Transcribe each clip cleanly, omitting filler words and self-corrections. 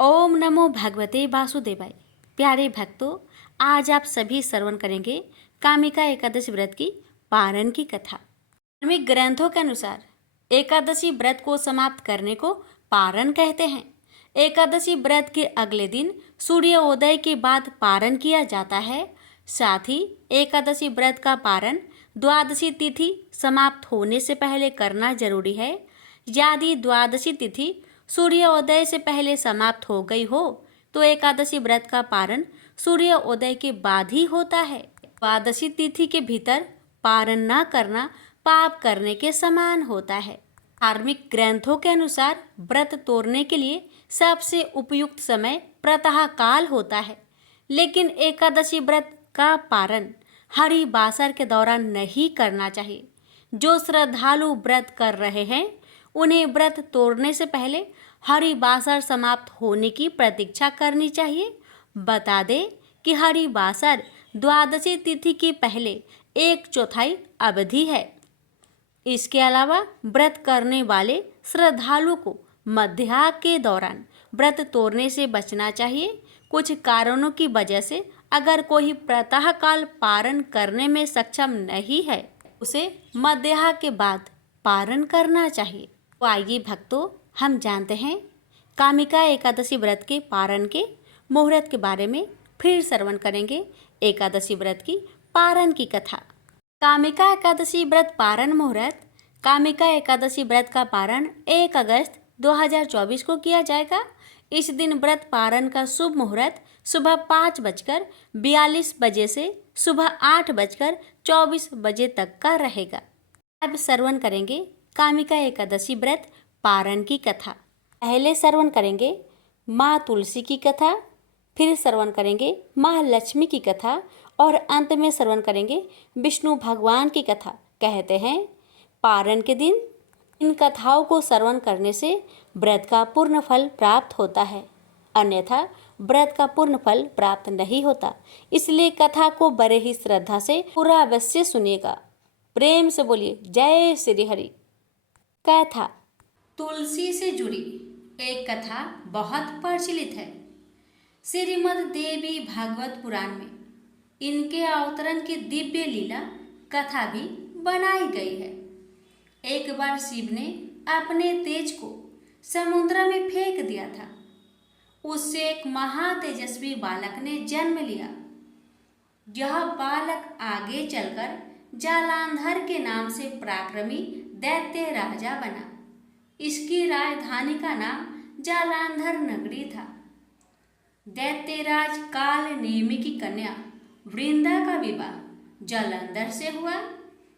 ओम नमो भगवते वासुदेवाय। प्यारे भक्तों, आज आप सभी श्रवण करेंगे कामिका एकादशी व्रत की पारण की कथा। धार्मिक ग्रंथों के अनुसार एकादशी व्रत को समाप्त करने को पारण कहते हैं। एकादशी व्रत के अगले दिन सूर्योदय के बाद पारण किया जाता है। साथ ही एकादशी व्रत का पारण द्वादशी तिथि समाप्त होने से पहले करना जरूरी है। यदि द्वादशी तिथि सूर्योदय से पहले समाप्त हो गई हो तो एकादशी व्रत का पारण सूर्योदय के बाद ही होता है। द्वादशी तिथि के भीतर पारण न करना पाप करने के समान होता है। धार्मिक ग्रंथों के अनुसार व्रत तोड़ने के लिए सबसे उपयुक्त समय प्रातः काल होता है, लेकिन एकादशी व्रत का पारण हरिवासर के दौरान नहीं करना चाहिए। जो श्रद्धालु व्रत कर रहे हैं उन्हें व्रत तोड़ने से पहले हरिवासर समाप्त होने की प्रतीक्षा करनी चाहिए। बता दें कि हरिवासर द्वादशी तिथि के पहले 1/4 अवधि है। इसके अलावा व्रत करने वाले श्रद्धालु को मध्याह्न के दौरान व्रत तोड़ने से बचना चाहिए। कुछ कारणों की वजह से अगर कोई प्रातःकाल पारण करने में सक्षम नहीं है उसे मध्याह्न के बाद पारण करना चाहिए। तो आइए भक्तों, हम जानते हैं कामिका एकादशी व्रत के पारण के मुहूर्त के बारे में। फिर श्रवण करेंगे एकादशी व्रत की पारण की कथा। कामिका एकादशी व्रत पारण मुहूर्त। कामिका एकादशी व्रत का पारण 1 अगस्त 2024 को किया जाएगा। इस दिन व्रत पारण का शुभ मुहूर्त सुबह 5:42 बजे से सुबह 8:24 बजे तक का रहेगा। अब श्रवण करेंगे कामिका एकादशी व्रत पारण की कथा। पहले श्रवण करेंगे माँ तुलसी की कथा, फिर श्रवण करेंगे माँ लक्ष्मी की कथा और अंत में श्रवण करेंगे विष्णु भगवान की कथा। कहते हैं पारण के दिन इन कथाओं को श्रवण करने से व्रत का पूर्ण फल प्राप्त होता है, अन्यथा व्रत का पूर्ण फल प्राप्त नहीं होता। इसलिए कथा को बड़े ही श्रद्धा से पूरा अवश्य सुनिएगा। प्रेम से बोलिए जय श्री हरि। कथा तुलसी से जुड़ी एक कथा बहुत प्रचलित है। श्रीमद् देवी भागवत पुराण में इनके अवतरण की दिव्य लीला कथा भी बनाई गई है। एक बार शिव ने अपने तेज को समुद्र में फेंक दिया था। उससे एक महातेजस्वी बालक ने जन्म लिया। यह बालक आगे चलकर जालांधर के नाम से पराक्रमी दैत्य राजा बना। इसकी राजधानी का नाम जालांधर नगरी था। दैत्यराज काल नेमि की कन्या वृंदा का विवाह जालंधर से हुआ।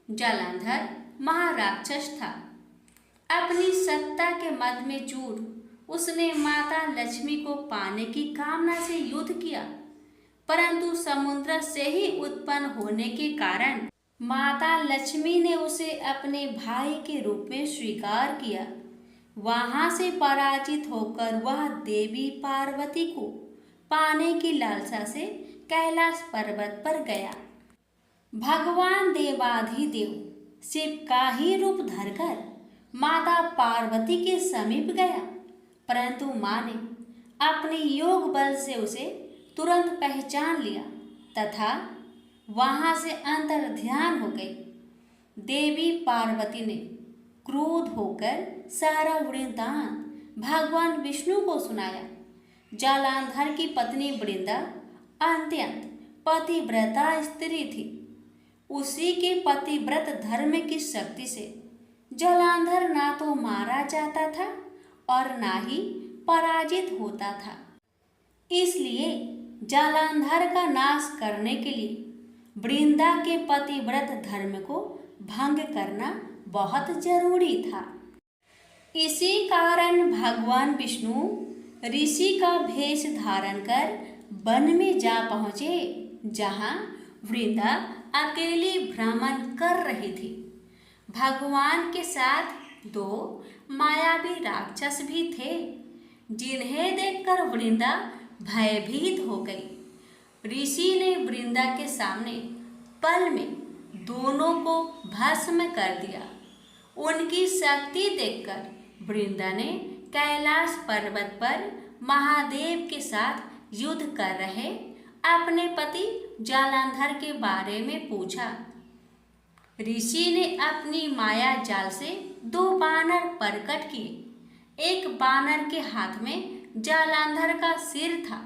जालंधर महाराक्षस था। अपनी सत्ता के मद में चूर उसने माता लक्ष्मी को पाने की कामना से युद्ध किया, परंतु समुद्र से ही उत्पन्न होने के कारण माता लक्ष्मी ने उसे अपने भाई के रूप में स्वीकार किया। वहां से पराजित होकर वह देवी पार्वती को पाने की लालसा से कैलाश पर्वत पर गया। भगवान देवाधिदेव शिव का ही रूप धरकर माता पार्वती के समीप गया, परंतु मां ने अपने योग बल से उसे तुरंत पहचान लिया तथा वहां से अंतर ध्यान हो गई। देवी पार्वती ने क्रोध होकर सारा वृत्तांत भगवान विष्णु को सुनाया। जालांधर की पत्नी वृंदा अत्यंत पतिव्रता स्त्री थी। उसी के पतिव्रत धर्म की शक्ति से जालांधर ना तो मारा जाता था और ना ही पराजित होता था। इसलिए जालांधर का नाश करने के लिए वृंदा के पतिव्रत धर्म को भंग करना बहुत जरूरी था। इसी कारण भगवान विष्णु ऋषि का भेष धारण कर वन में जा पहुँचे, जहाँ वृंदा अकेली भ्रमण कर रही थी। भगवान के साथ 2 मायावी राक्षस भी थे, जिन्हें देखकर वृंदा भयभीत हो गई। ऋषि ने वृंदा के सामने पल में दोनों को भस्म कर दिया। उनकी शक्ति देखकर वृंदा ने कैलाश पर्वत पर महादेव के साथ युद्ध कर रहे अपने पति जालंधर के बारे में पूछा। ऋषि ने अपनी माया जाल से 2 बानर प्रकट किए। एक बानर के हाथ में जालंधर का सिर था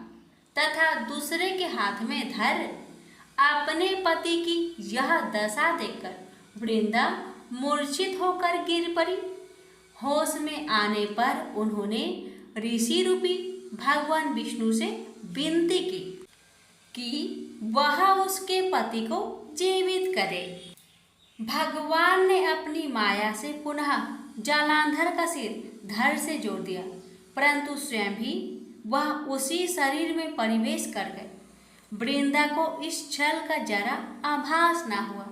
तथा दूसरे के हाथ में धर। अपने पति की यह दशा देखकर वृंदा मूर्छित होकर गिर पड़ी। होश में आने पर उन्होंने ऋषि रूपी भगवान विष्णु से विनती की कि वह उसके पति को जीवित करे। भगवान ने अपनी माया से पुनः जालंधर का सिर धड़ से जोड़ दिया, परंतु स्वयं भी वह उसी शरीर में प्रवेश कर गए। वृंदा को इस छल का जरा आभास न हुआ।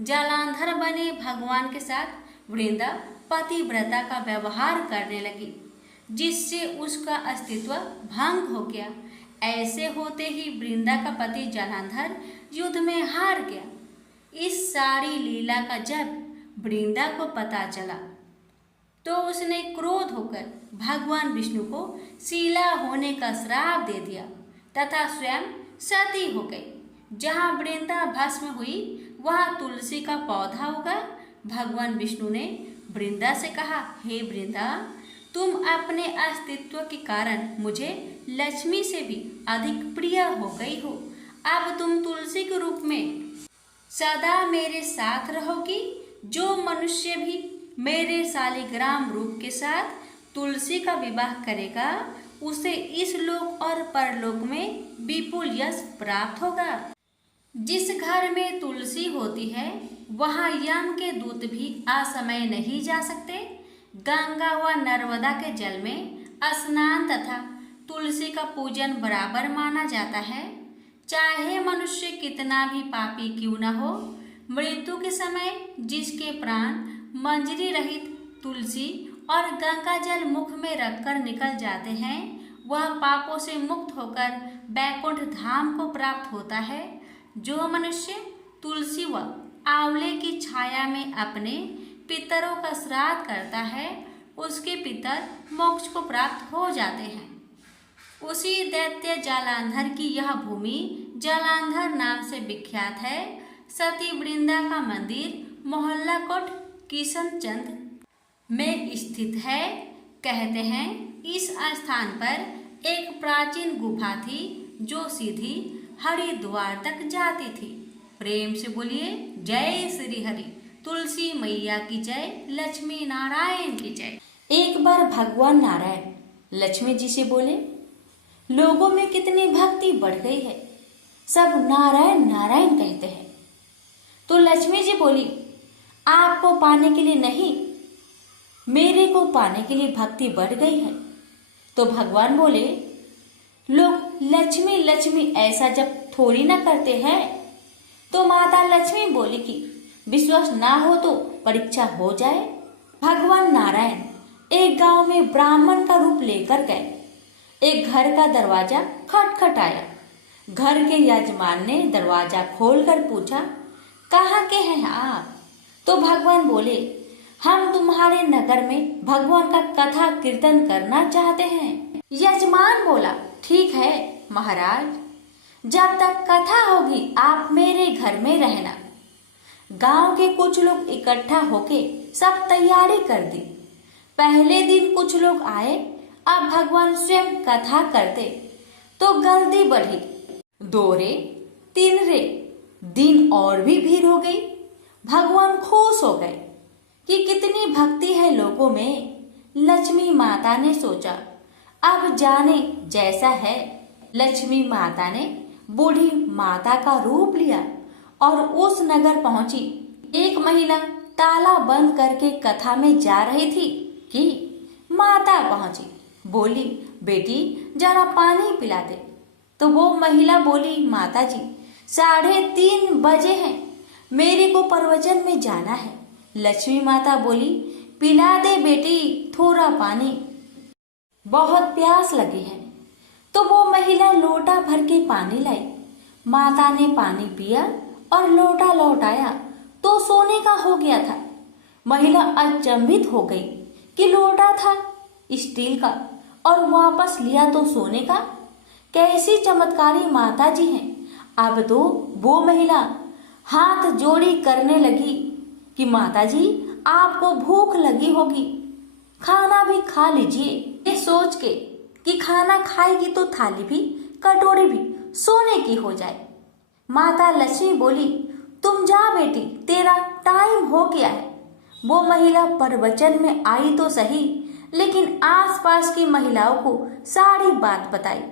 जालंधर बने भगवान के साथ वृंदा पतिव्रता का व्यवहार करने लगी, जिससे उसका अस्तित्व भंग हो गया। ऐसे होते ही वृंदा का पति जालंधर युद्ध में हार गया। इस सारी लीला का जब वृंदा को पता चला तो उसने क्रोध होकर भगवान विष्णु को शीला होने का श्राप दे दिया तथा स्वयं सती हो गई। जहाँ वृंदा भस्म हुई वहाँ तुलसी का पौधा उगा। भगवान विष्णु ने वृंदा से कहा, हे वृंदा, तुम अपने अस्तित्व के कारण मुझे लक्ष्मी से भी अधिक प्रिय हो गई हो। अब तुम तुलसी के रूप में सदा मेरे साथ रहोगी। जो मनुष्य भी मेरे शालिग्राम रूप के साथ तुलसी का विवाह करेगा उसे इस लोक और परलोक में विपुल यश प्राप्त होगा। जिस घर में तुलसी होती है वहाँ यम के दूत भी असमय नहीं जा सकते। गंगा व नर्मदा के जल में स्नान तथा तुलसी का पूजन बराबर माना जाता है। चाहे मनुष्य कितना भी पापी क्यों न हो, मृत्यु के समय जिसके प्राण मंजरी रहित तुलसी और गंगा जल मुख में रखकर निकल जाते हैं, वह पापों से मुक्त होकर बैकुंठ धाम को प्राप्त होता है। जो मनुष्य तुलसी व आंवले की छाया में अपने पितरों का श्राद्ध करता है, उसके पितर मोक्ष को प्राप्त हो जाते हैं। उसी दैत्य जालंधर की यह भूमि जालंधर नाम से विख्यात है। सती वृंदा का मंदिर मोहल्ला कोट किशनचंद में स्थित है। कहते हैं इस स्थान पर एक प्राचीन गुफा थी जो सीधी हरिद्वार तक जाती थी। प्रेम से बोलिए जय श्री हरि। तुलसी मैया की जय, लक्ष्मी नारायण की जय। एक बार भगवान नारायण लक्ष्मी जी से बोले, लोगों में कितनी भक्ति बढ़ गई है, सब नारायण नारायण कहते हैं। तो लक्ष्मी जी बोली, आपको पाने के लिए नहीं, मेरे को पाने के लिए भक्ति बढ़ गई है। तो भगवान बोले, लोग लक्ष्मी लक्ष्मी ऐसा जब थोड़ी ना करते हैं। तो माता लक्ष्मी बोली कि विश्वास ना हो तो परीक्षा हो जाए। भगवान नारायण एक गांव में ब्राह्मण का रूप लेकर गए। एक घर का दरवाजा खटखटाया। घर के यजमान ने दरवाजा खोलकर पूछा, कहाँ के हैं आप? तो भगवान बोले, हम तुम्हारे नगर में भगवान का कथा कीर्तन करना चाहते हैं। यजमान बोला, ठीक है महाराज, जब तक कथा होगी आप मेरे घर में रहना। गांव के कुछ लोग इकट्ठा होके सब तैयारी कर दी। पहले दिन कुछ लोग आए, अब भगवान स्वयं कथा करते तो गलती बढ़ी। 2 रे 3 रे दिन और भी भीड़ हो गई। भगवान खुश हो गए कि कितनी भक्ति है लोगों में। लक्ष्मी माता ने सोचा, अब जाने जैसा है। लक्ष्मी माता ने बूढ़ी माता का रूप लिया और उस नगर पहुंची। एक महिला ताला बंद करके कथा में जा रही थी कि माता पहुंची। बोली, बेटी जरा पानी पिला दे। तो वो महिला बोली, माता जी 3:30 बजे हैं, मेरे को प्रवचन में जाना है। लक्ष्मी माता बोली, पिला दे बेटी थोड़ा पानी, बहुत प्यास लगी है। तो वो महिला लोटा भर के पानी लाई। माता ने पानी पिया और लोटा लौटाया तो सोने का हो गया था। महिला अचंभित हो गई कि लोटा था स्टील का और वापस लिया तो सोने का। कैसी चमत्कारी माता जी हैं। अब तो वो महिला हाथ जोड़ी करने लगी कि माता जी आपको भूख लगी होगी, खाना भी खा लीजिए। ये सोच के कि खाना खाएगी तो थाली भी कटोरी भी सोने की हो जाए। माता लक्ष्मी बोली, तुम जा बेटी, तेरा टाइम हो गया है। वो महिला प्रवचन में आई तो सही, लेकिन आसपास की महिलाओं को सारी बात बताई।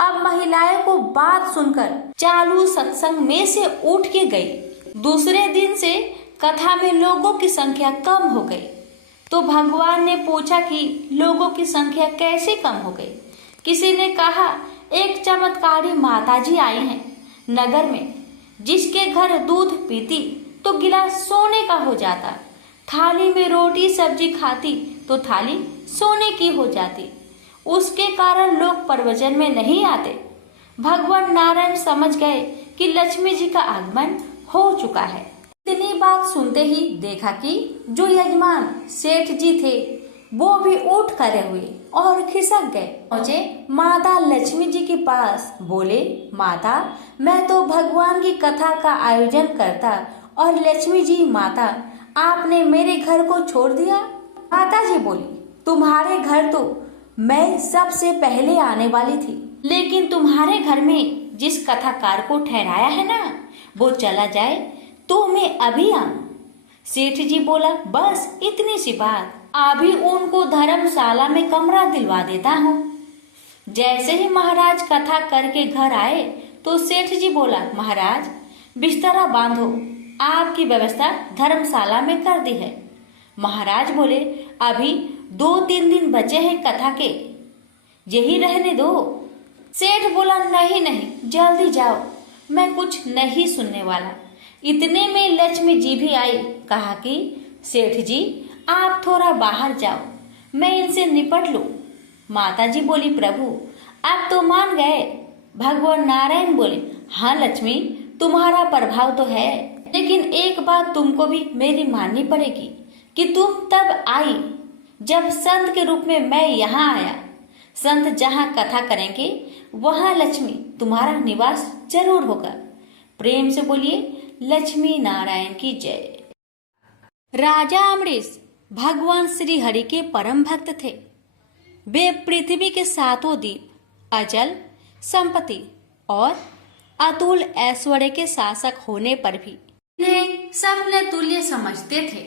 अब महिलाएं को बात सुनकर चालू सत्संग में से उठ के गई। दूसरे दिन से कथा में लोगों की संख्या कम हो गई। तो भगवान ने पूछा कि लोगों की संख्या कैसे कम हो गई। किसी ने कहा, एक चमत्कारी माताजी आई हैं नगर में, जिसके घर दूध पीती तो गिलास सोने का हो जाता, थाली में रोटी सब्जी खाती तो थाली सोने की हो जाती। उसके कारण लोग प्रवचन में नहीं आते। भगवान नारायण समझ गए कि लक्ष्मी जी का आगमन हो चुका है। इतनी बात सुनते ही देखा कि जो यजमान सेठ जी थे वो भी उठ खड़े हुए और खिसक गए। पहुंचे माता लक्ष्मी जी के पास, बोले, माता मैं तो भगवान की कथा का आयोजन करता और लक्ष्मी जी माता आपने मेरे घर को छोड़ दिया। माता जी बोली, तुम्हारे घर तो मैं सबसे पहले आने वाली थी, लेकिन तुम्हारे घर में जिस कथाकार को ठहराया है ना, वो चला जाए तो मैं अभी आऊं। सेठ जी बोला, बस इतनी सी बात, अभी उनको धर्मशाला में कमरा दिलवा देता हूँ। जैसे ही महाराज कथा करके घर आए तो सेठ जी बोला, महाराज बिस्तरा बांधो, आपकी व्यवस्था धर्मशाला में कर दी है। महाराज बोले, अभी 2-3 दिन बचे हैं कथा के, यही रहने दो। सेठ बोला, नहीं नहीं जल्दी जाओ, मैं कुछ नहीं सुनने वाला। इतने में लक्ष्मी जी भी आई। कहा कि सेठ जी आप थोड़ा बाहर जाओ, मैं इनसे निपट लूं। माता जी बोली, प्रभु आप तो मान गए। भगवान नारायण बोले, हाँ लक्ष्मी तुम्हारा प्रभाव तो है, लेकिन एक बात तुमको भी मेरी माननी पड़ेगी कि तुम तब आई जब संत के रूप में मैं यहाँ आया। संत जहाँ कथा करेंगे वहाँ लक्ष्मी तुम्हारा निवास जरूर होगा। प्रेम से बोलिए लक्ष्मी नारायण की जय। राजा अमरीश भगवान श्री हरि के परम भक्त थे। वे पृथ्वी के 7 द्वीप, अचल संपत्ति और अतुल ऐश्वर्य के शासक होने पर भी इन्हें सपने तुल्य समझते थे,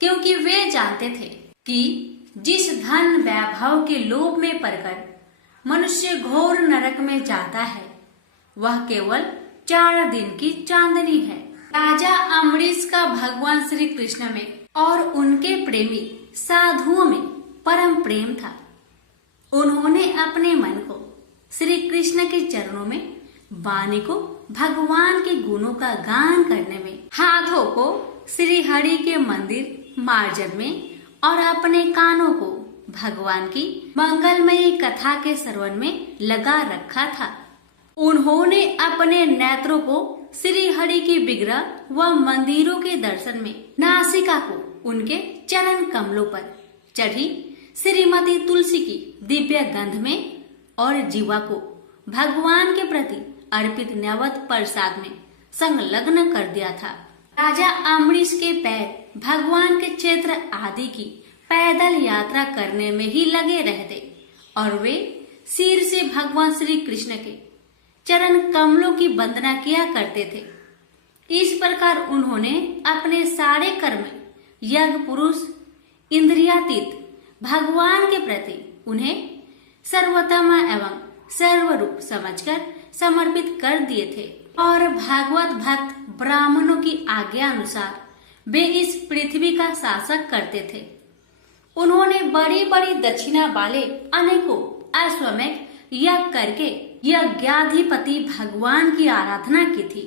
क्योंकि वे जानते थे कि जिस धन वैभव के लोभ में पड़कर मनुष्य घोर नरक में जाता है, वह केवल 4 दिन की चांदनी है। राजा अमरीश का भगवान श्री कृष्ण में और उनके प्रेमी साधुओं में परम प्रेम था। उन्होंने अपने मन को श्री कृष्ण के चरणों में, वाणी को भगवान के गुणों का गान करने में, हाथों को श्री हरि के मंदिर मार्जन में और अपने कानों को भगवान की मंगलमयी कथा के श्रवण में लगा रखा था। उन्होंने अपने नेत्रों को श्री हरि की विग्रह व मंदिरों के दर्शन में, नासिका को उनके चरण कमलों पर चढ़ी श्रीमती तुलसी की दिव्य गंध में और जीवा को भगवान के प्रति अर्पित नैवेद्य प्रसाद में संलग्न कर दिया था। राजा अमरीश के पैर भगवान के क्षेत्र आदि की पैदल यात्रा करने में ही लगे रहते और वे सिर से भगवान श्री कृष्ण के चरण कमलों की वंदना किया करते थे। इस प्रकार उन्होंने अपने सारे कर्म यज्ञ पुरुष इंद्रियातीत भगवान के प्रति उन्हें सर्वोत्तम एवं सर्वरूप समझकर समर्पित कर दिए थे और भागवत भक्त ब्राह्मणों की आज्ञा अनुसार वे इस पृथ्वी का शासक करते थे। उन्होंने बड़ी बड़ी दक्षिणा वाले अनेकों अश्वमेध यज्ञ करके यज्ञाधिपति भगवान की आराधना की थी।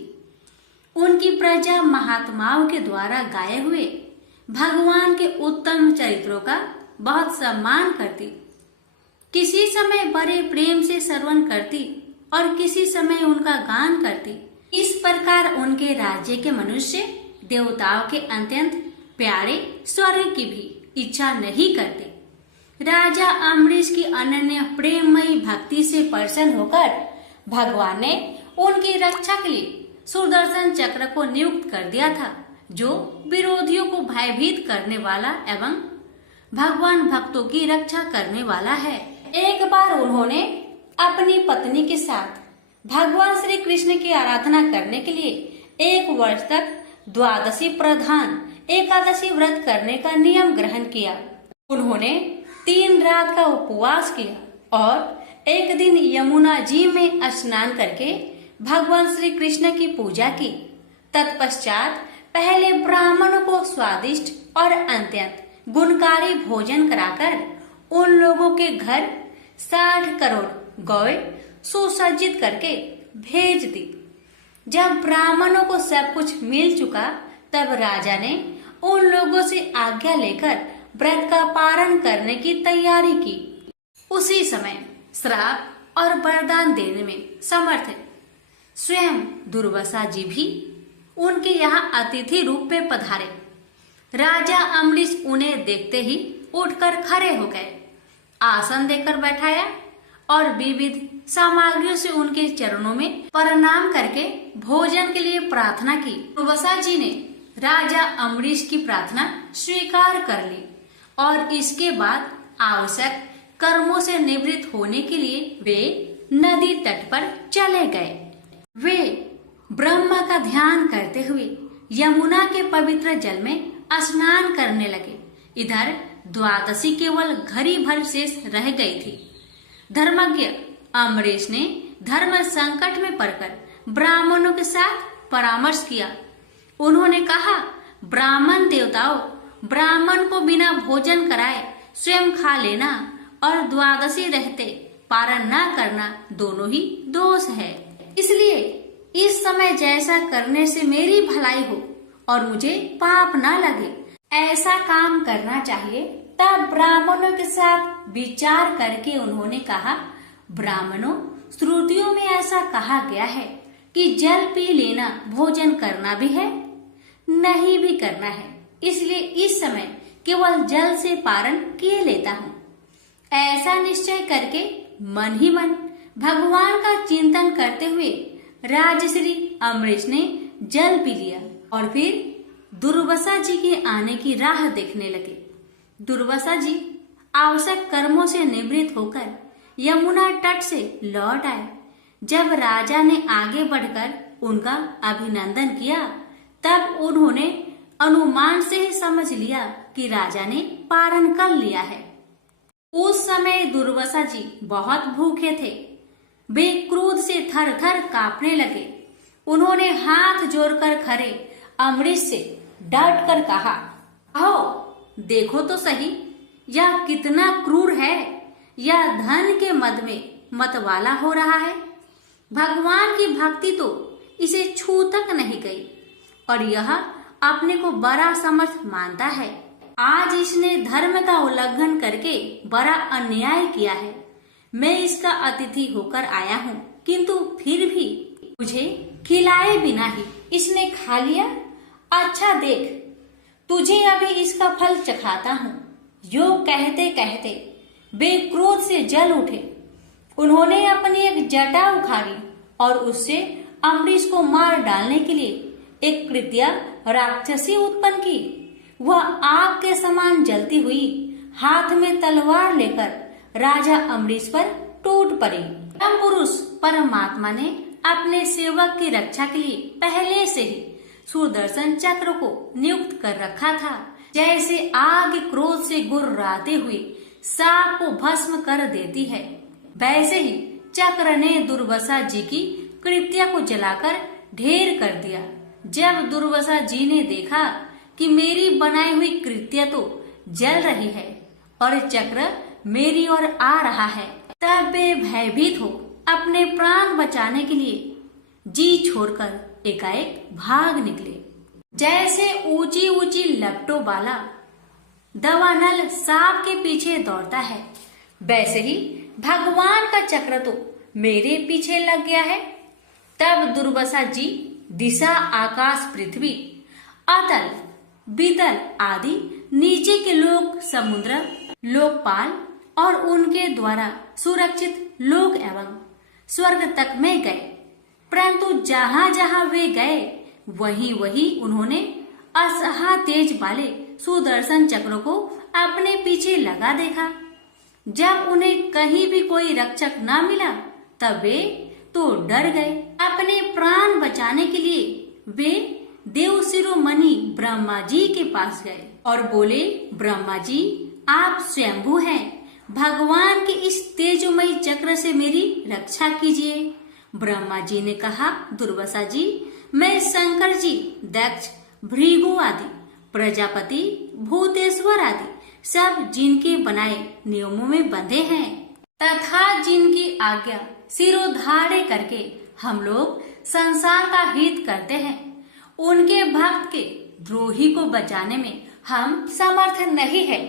उनकी प्रजा महात्माओं के द्वारा गाए हुए भगवान के उत्तम चरित्रों का बहुत सम्मान करती, किसी समय बड़े प्रेम से श्रवण करती और किसी समय उनका गान करती। इस प्रकार उनके राज्य के मनुष्य देवताओं के अत्यंत प्यारे स्वर्ग की भी इच्छा नहीं करते। राजा अम्बरीश की अनन्य प्रेममयी भक्ति से प्रसन्न होकर भगवान ने उनकी रक्षा के लिए सुदर्शन चक्र को नियुक्त कर दिया था, जो विरोधियों को भयभीत करने वाला एवं भगवान भक्तों की रक्षा करने वाला है। एक बार उन्होंने अपनी पत्नी के साथ भगवान श्री कृष्ण की आराधना करने के लिए 1 वर्ष तक द्वादशी प्रधान एकादशी व्रत करने का नियम ग्रहण किया। उन्होंने 3 रात का उपवास किया और एक दिन यमुना जी में स्नान करके भगवान श्री कृष्ण की पूजा की। तत्पश्चात पहले ब्राह्मणों को स्वादिष्ट और अत्यंत गुणकारी भोजन कराकर उन लोगों के घर 60 करोड़ गौएं सुसज्जित करके भेज दी। जब ब्राह्मणों को सब कुछ मिल चुका, तब राजा ने उन लोगों से आज्ञा लेकर व्रत का पारण करने की तैयारी की। उसी समय श्राप और वरदान देने में समर्थ स्वयं दुर्वासा जी भी उनके यहाँ अतिथि रूप में पधारे। राजा अम्बरीश उन्हें देखते ही उठकर खड़े हो गए, आसन देकर बैठाया और विविध सामग्रियों से उनके चरणों में प्रणाम करके भोजन के लिए प्रार्थना की। दुर्वासा जी ने राजा अम्बरीश की प्रार्थना स्वीकार कर ली और इसके बाद आवश्यक कर्मों से निवृत्त होने के लिए वे नदी तट पर चले गए। वे ब्रह्मा का ध्यान करते हुए यमुना के पवित्र जल में स्नान करने लगे। इधर द्वादशी केवल घड़ी भर शेष रह गई थी। धर्मज्ञ अम्बरीश ने धर्म संकट में पड़कर ब्राह्मणों के साथ परामर्श किया। उन्होंने कहा, ब्राह्मण देवताओं, ब्राह्मण को बिना भोजन कराए स्वयं खा लेना और द्वादशी रहते पारण न करना दोनों ही दोष है। इसलिए इस समय जैसा करने से मेरी भलाई हो और मुझे पाप न लगे, ऐसा काम करना चाहिए। तब ब्राह्मणों के साथ विचार करके उन्होंने कहा, ब्राह्मणों, श्रुतियों में ऐसा कहा गया है कि जल पी लेना भोजन करना भी है, नहीं भी करना है। इसलिए इस समय केवल जल से पारण किए लेता हूँ। ऐसा निश्चय करके मन ही मन भगवान का चिंतन करते हुए राजश्री अम्बरीश ने जल पी लिया और फिर दुर्वासा जी के आने की राह देखने लगे। दुर्वासा जी आवश्यक कर्मों से निवृत्त होकर यमुना तट से लौट आए। जब राजा ने आगे बढ़कर उनका अभिनंदन किया, तब उन्होंने अनुमान से ही समझ लिया कि राजा ने पारण कर लिया है। उस समय दुर्वासा जी बहुत भूखे थे। वे क्रोध से थर थर कांपने लगे। उन्होंने हाथ जोड़कर खड़े अम्बरीश से डट कर कहा, आओ देखो तो सही, यह कितना क्रूर है। यह धन के मद में मतवाला हो रहा है। भगवान की भक्ति तो इसे छू तक नहीं गई और यह अपने को बड़ा समर्थ मानता है। आज इसने धर्म का उल्लंघन करके बड़ा अन्याय किया है। मैं इसका अतिथि होकर आया हूँ, किंतु फिर भी मुझे खिलाए बिना ही इसने खा लिया। अच्छा देख, तुझे अभी इसका फल चखाता हूँ। यो कहते कहते वे क्रोध से जल उठे। उन्होंने अपनी एक जटा उखाड़ी और उससे अम्बरीश को मार डालने के लिए एक कृत्या राक्षसी उत्पन्न की। वह आग के समान जलती हुई हाथ में तलवार लेकर राजा अम्बरीश पर टूट पड़ी। परम पुरुष परमात्मा ने अपने सेवक की रक्षा के लिए पहले से ही सुदर्शन चक्र को नियुक्त कर रखा था। जैसे आग क्रोध से गुर्राते हुए सांप को भस्म कर देती है, वैसे ही चक्र ने दुर्वासा जी की कृत्या को जलाकर ढेर कर दिया। जब दुर्वासा जी ने देखा कि मेरी बनाई हुई कृत्या तो जल रही है और चक्र मेरी ओर आ रहा है, तब वे भयभीत हो अपने प्राण बचाने के लिए जी छोड़कर एकाएक भाग निकले। जैसे ऊंची ऊंची लपटों वाला दवानल सांप के पीछे दौड़ता है, वैसे ही भगवान का चक्र तो मेरे पीछे लग गया है। तब दुर्वासा जी दिशा, आकाश, पृथ्वी, अतल, वितल आदि नीचे के लोक, समुद्र, लोकपाल और उनके द्वारा सुरक्षित लोक एवं स्वर्ग तक में गए। परंतु जहां जहां वे गए वहीं वहीं उन्होंने असहा तेज वाले सुदर्शन चक्र को अपने पीछे लगा देखा। जब उन्हें कहीं भी कोई रक्षक न मिला तब वे तो डर गए। अपने प्राण बचाने के लिए वे देव शिरोमणि ब्रह्मा जी के पास गए और बोले, ब्रह्मा जी आप स्वयंभू हैं, भगवान के इस तेजोमयी चक्र से मेरी रक्षा कीजिए। ब्रह्मा जी ने कहा, दुर्वासा जी मैं शंकर जी, दक्ष, भृगु आदि, प्रजापति, भूतेश्वर आदि सब जिनके बनाए नियमों में बंधे हैं तथा जिनकी आज्ञा सिरोधार्य करके हम लोग संसार का हित करते हैं, उनके भक्त के द्रोही को बचाने में हम समर्थ नहीं है।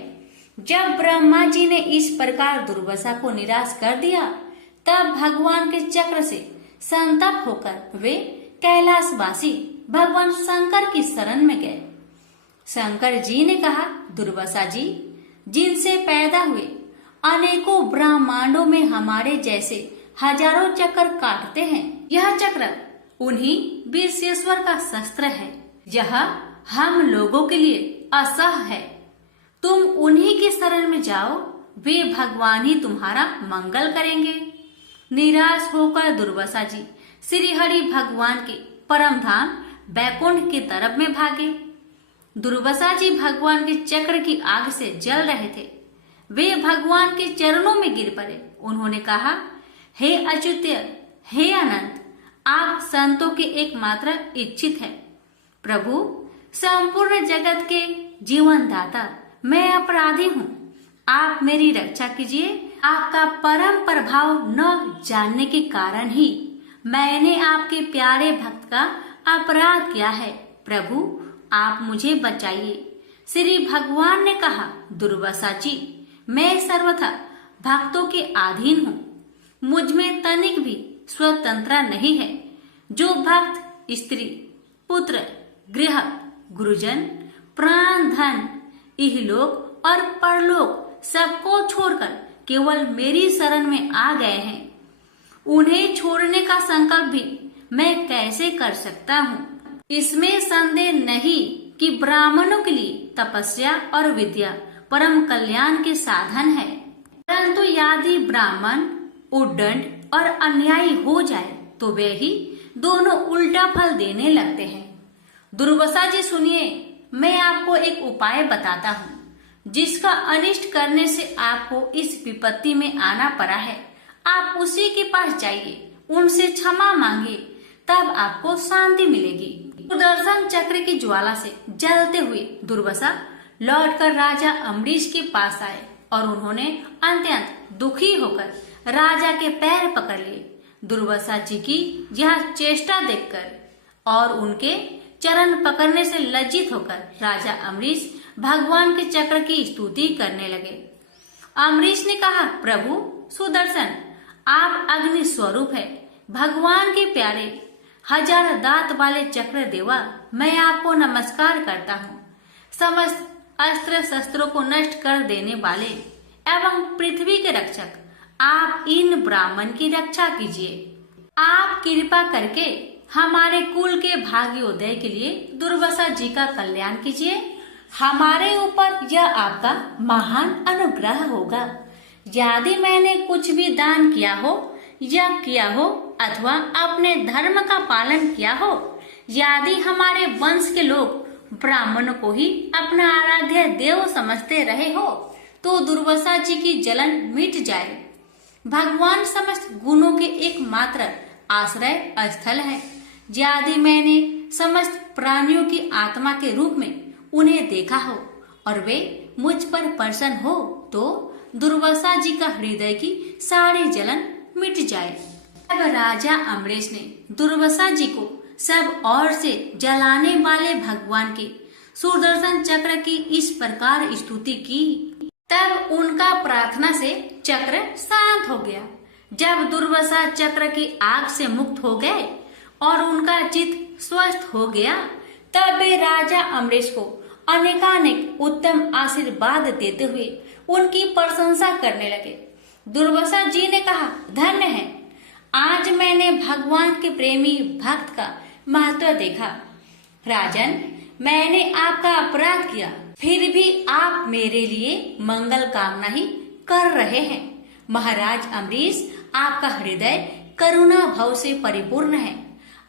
जब ब्रह्मा जी ने इस प्रकार दुर्वासा को निराश कर दिया तब भगवान के चक्र से संतप्त होकर वे कैलाशवासी भगवान शंकर की शरण में गए। शंकर जी ने कहा, दुर्वासा जी जिनसे पैदा हुए अनेकों ब्रह्मांडों में हमारे जैसे हजारों चक्र काटते हैं, यह चक्र उन्हीं विश्वेश्वर का शस्त्र है, यह हम लोगों के लिए असह्य है। तुम उन्हीं की शरण में जाओ, वे भगवान ही तुम्हारा मंगल करेंगे। निराश होकर दुर्वासा जी श्री हरि भगवान के परम धाम बैकुंठ की तरफ में भागे। दुर्वासा जी भगवान के चक्र की आग से जल रहे थे। वे भगवान के चरणों में गिर पड़े। उन्होंने कहा, हे अच्युत्य, हे अनंत, आप संतों के एकमात्र इच्छित है। प्रभु संपूर्ण जगत के जीवन दाता, मैं अपराधी हूँ, आप मेरी रक्षा कीजिए। आपका परम प्रभाव न जानने के कारण ही मैंने आपके प्यारे भक्त का अपराध किया है। प्रभु आप मुझे बचाइए। श्री भगवान ने कहा, दुर्वासा जी मैं सर्वथा भक्तों के अधीन हूँ, मुझ में तनिक भी स्वतंत्रता नहीं है। जो भक्त स्त्री, पुत्र, गृह, गुरुजन, प्राण, धन, इहलोक और परलोक सबको छोड़कर केवल मेरी शरण में आ गए हैं, उन्हें छोड़ने का संकल्प भी मैं कैसे कर सकता हूँ। इसमें संदेह नहीं कि ब्राह्मणों के लिए तपस्या और विद्या परम कल्याण के साधन है, परंतु यदि ब्राह्मण उद्दंड और अन्यायी हो जाए तो वे ही दोनों उल्टा फल देने लगते हैं। दुर्वासा जी सुनिए, मैं आपको एक उपाय बताता हूँ जिसका अनिष्ट करने से आपको इस विपत्ति में आना पड़ा है। आप उसी के पास जाइए, उनसे क्षमा मांगिए, तब आपको शांति मिलेगी। सुदर्शन चक्र की ज्वाला से जलते हुए दुर्वासा लौटकर राजा अम्बरीश के पास आए और उन्होंने अत्यंत दुखी होकर राजा के पैर पकड़ लिए। दुर्वासा जी की यह चेष्टा देखकर और उनके चरण पकड़ने से लज्जित होकर राजा अम्बरीश भगवान के चक्र की स्तुति करने लगे। अम्बरीश ने कहा, प्रभु सुदर्शन आप अग्नि स्वरूप है, भगवान के प्यारे हजार दांत वाले चक्र देवा, मैं आपको नमस्कार करता हूँ। समस्त अस्त्र शस्त्रों को नष्ट कर देने वाले एवं पृथ्वी के रक्षक, आप इन ब्राह्मण की रक्षा कीजिए। आप कृपा करके हमारे कुल के भाग्योदय के लिए दुर्वासा जी का कल्याण कीजिए। हमारे ऊपर यह आपका महान अनुग्रह होगा। यदि मैंने कुछ भी दान किया हो या किया हो अथवा अपने धर्म का पालन किया हो, यदि हमारे वंश के लोग ब्राह्मणों को ही अपना आराध्य देव समझते रहे हो तो दुर्वासा जी की जलन मिट जाए। भगवान समस्त गुणों के एकमात्र आश्रय स्थल है। यदि मैंने समस्त प्राणियों की आत्मा के रूप में उन्हें देखा हो और वे मुझ पर प्रसन्न हो तो दुर्वासा जी का हृदय की सारी जलन मिट जाए। अब राजा अम्बरीश ने दुर्वासा जी को सब ओर से जलाने वाले भगवान के सुदर्शन चक्र की इस प्रकार स्तुति की। तब उनका प्रार्थना से चक्र शांत हो गया। जब दुर्वासा चक्र की आग से मुक्त हो गए और उनका चित्त स्वस्थ हो गया, तब वे राजा अम्बरीश को अनेकानेक उत्तम आशीर्वाद देते हुए उनकी प्रशंसा करने लगे। दुर्वासा जी ने कहा, धन्य है, आज मैंने भगवान के प्रेमी भक्त का महत्व देखा। राजन, मैंने आपका अपराध किया, फिर भी आप मेरे लिए मंगल कामना ही कर रहे हैं। महाराज अम्बरीश, आपका हृदय करुणा भाव से परिपूर्ण है।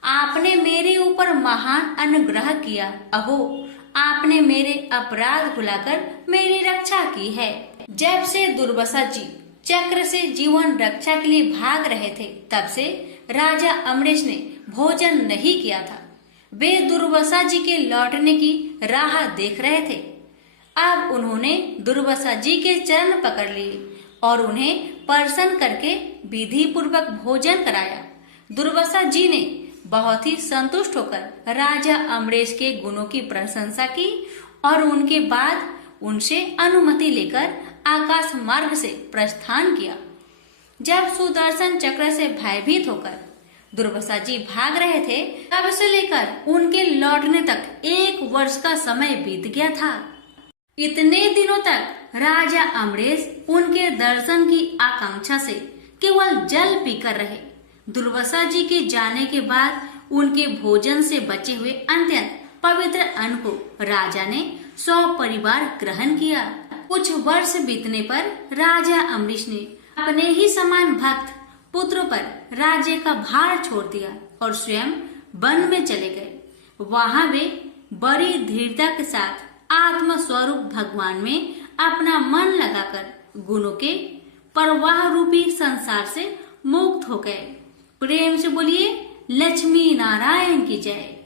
आपने मेरे ऊपर महान अनुग्रह किया। अहो, आपने मेरे अपराध भुलाकर मेरी रक्षा की है। जब से दुर्वासा जी चक्र से जीवन रक्षा के लिए भाग रहे थे, तब से राजा अम्बरीश ने भोजन नहीं किया था। वे दुर्वासा जी के लौटने की राह देख रहे थे। अब उन्होंने दुर्वासा जी के चरण पकड़ लिए और उन्हें प्रसन्न करके विधि पूर्वक भोजन कराया। दुर्वासा जी ने बहुत ही संतुष्ट होकर राजा अम्बरीश के गुणों की प्रशंसा की और उनके बाद उनसे अनुमति लेकर आकाश मार्ग से प्रस्थान किया। जब सुदर्शन चक्र से भयभीत होकर दुर्वासा जी भाग रहे थे, तब से लेकर उनके लौटने तक 1 वर्ष का समय बीत गया था। इतने दिनों तक राजा अम्बरीश उनके दर्शन की आकांक्षा से केवल जल पीकर रहे। दुर्वासा जी के जाने के बाद उनके भोजन से बचे हुए अत्यंत पवित्र अन्न को राजा ने सपरिवार ग्रहण किया। कुछ वर्ष बीतने पर राजा अम्बरीश ने अपने ही समान भक्त पुत्र पर राज्य का भार छोड़ दिया और स्वयं वन में चले गए। वहां वे बड़ी धीरता के साथ आत्म स्वरूप भगवान में अपना मन लगाकर गुणों के प्रवाह रूपी संसार से मुक्त हो गए। प्रेम से बोलिए, लक्ष्मी नारायण की जय।